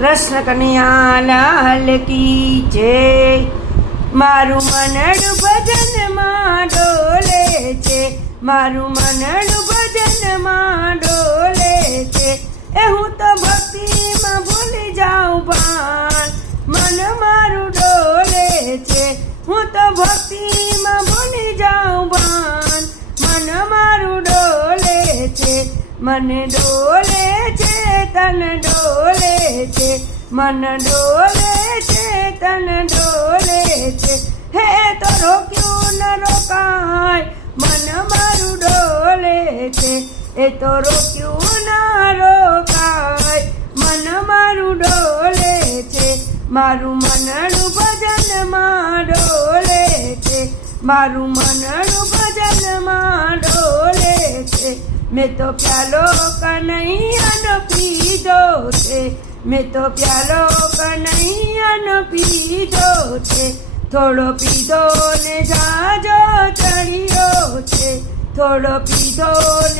કૃષ્ણ કનૈયા લાલ કી જય મારું મનડું ભજનમાં ડોલે છે. મારું મનડું ભજનમાં ડોલે છે. એ હું તો ભક્તિમાં ભૂલી જાઉં પણ મન મારું ડોલે છે. હું તો ભક્તિમાં ભૂલી જાઉં પણ મન મારું ડોલે છે. મને ડોલે છે. તન ડોલે છે, મન ડોલે છે, તન ડોલે છે. હે તો રોક્યું ન રોકાય, મન મારું ડોલે છે. એ તો રોક્યું ના રોકાય, મન મારું ડોલે છે. મારું મનડું ભજનમાં ડોલે છે. મારું મનડું ભજનમાં ડોલે છે. મેં તો ખ્યાલો કનૈયાનો છે મેં તો પ્યાલો કનૈયાનો પીધો છે. થોડો પીધો ને જાજો ચડ્યો છે. થોડો પીધો ને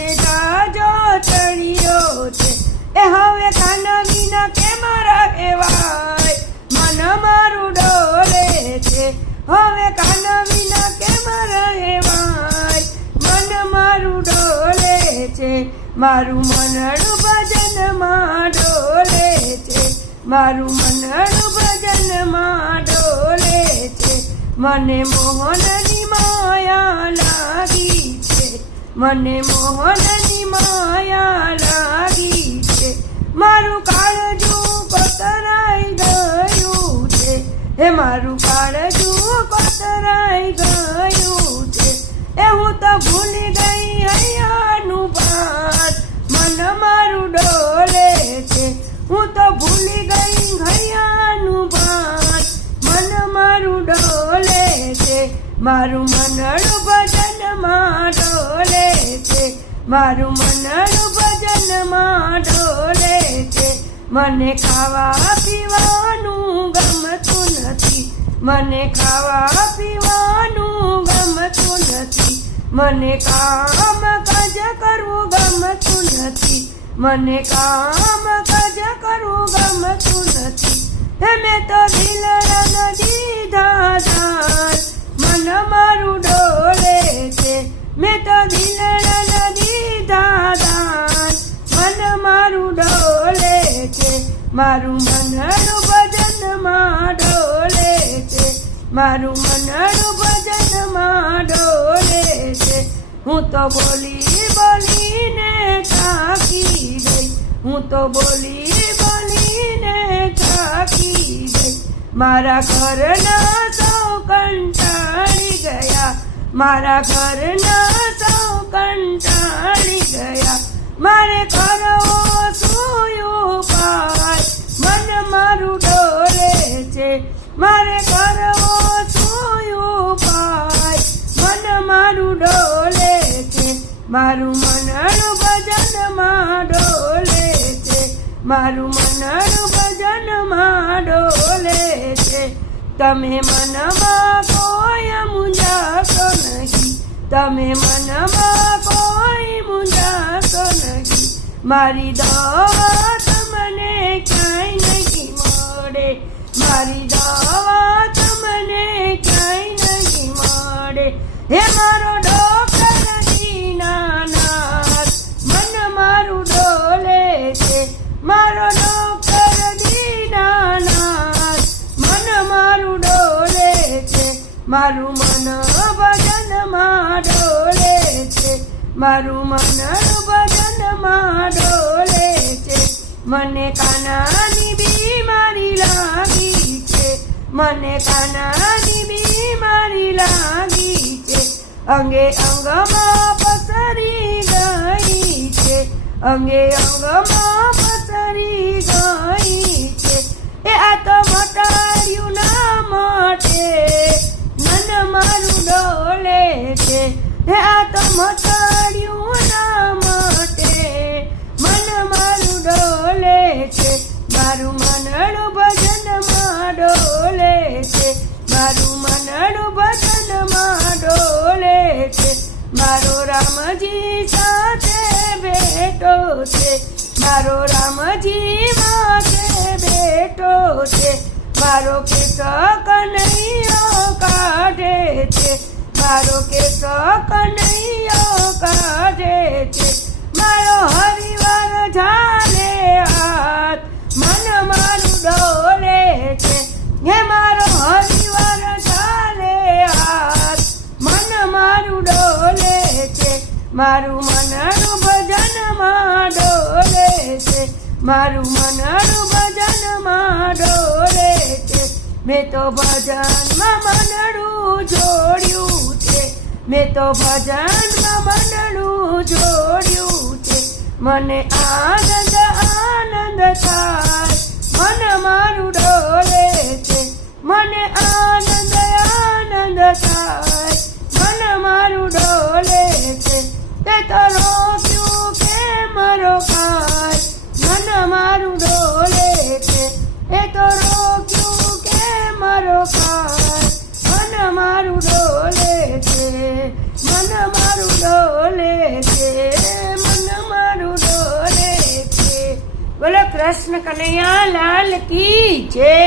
મારું મનડું ભજનમાં ડોલે છે. મારું મનડું ભજનમાં ડોલે છે. મને મોહનની માયા લાગી છે. મને મોહનની માયા લાગી છે. મારું કાળજું પતરાઈ ગયું છે. હે મારું કાળજું પતરાઈ ગયું છે. એ હું તો ભૂલી ગઈ અહીંયાનું ભાત મન મારું ડોલે છે. હું તો ભૂલી ગઈ હૈયાનું ભાન. મન મારું ડોલે છે. મારું મનડું ભજનમાં ડોલે છે. મારું મનડું ભજનમાં ડોલે છે. મને ખાવા પીવાનું ગમતું નથી. મને ખાવા પીવાનું ગમતું નથી. મને કામ કાજ કરવું ગમતું નથી. મને કામ કાજ કરવું ગમતું નથી. હે મેં તો દિલડા દીધા દાન મન મારું ડોલે છે. મેં તો દિલડા દીધા દાન મન મારું ડોલે છે. મારું મનડું ભજનમાં ડોલે છે. મારું મનડું ભજનમાં ડોલે છે. હું તો બોલી બોલીને થાકી ગઈ. હું તો બોલી બોલીને થાકી ગઈ. મારા ઘરના સૌ કંટાળી ગયા. મારા ઘરના મારું મનડું ભજનમાં ડોલે છે. મારું મનડું ભજનમાં ડોલે છે. તમે મનમાં કોઈ મુંજાશો નહીં તમે મનમાં કોઈ મુંજાશો નહીં મારી દવા મારું મન ભજનમાં ડોલે છે. મારું મન ભજનમાં ડોલે છે. મને કાનાની બીમારી લાગી છે. મને કાનાની બીમારી લાગી છે. અંગે અંગમાં પસરી ગઈ છે. અંગે અંગમાં પસરી ગઈ મારું મનડું ભજનમાં ડોલે છે. મારું મનડું ભજનમાં ડોલે છે. મારો રામજી સાથે બેઠો છે. મારો રામજી માથે બેઠો મારો કેસ કનૈયો કાઢે છે. મારો કેસ કનૈયો કાઢે મારું મનનું ભજનમાં ડોલે છે. મારું મનનું ભજનમાં ડોલે છે. મેં તો ભજનમાં મનડું જોડ્યું છે. મેં તો ભજનમાં મનડું જોડ્યું છે. મને આનંદ આનંદ થાય. મન મારું ડોલે છે. મને આનંદ આનંદ થાય. મન મારું ડોલે તે રોક્યું કે મારો ખાય મન મારું ડોલે છે. એ તો રોક્યું કે મારો ખાય મન મારું ડોલે છે. મન મારું ડોલે છે. મન મારું ડોલે છે. બોલો કૃષ્ણ કનૈયા લાલ કી જય.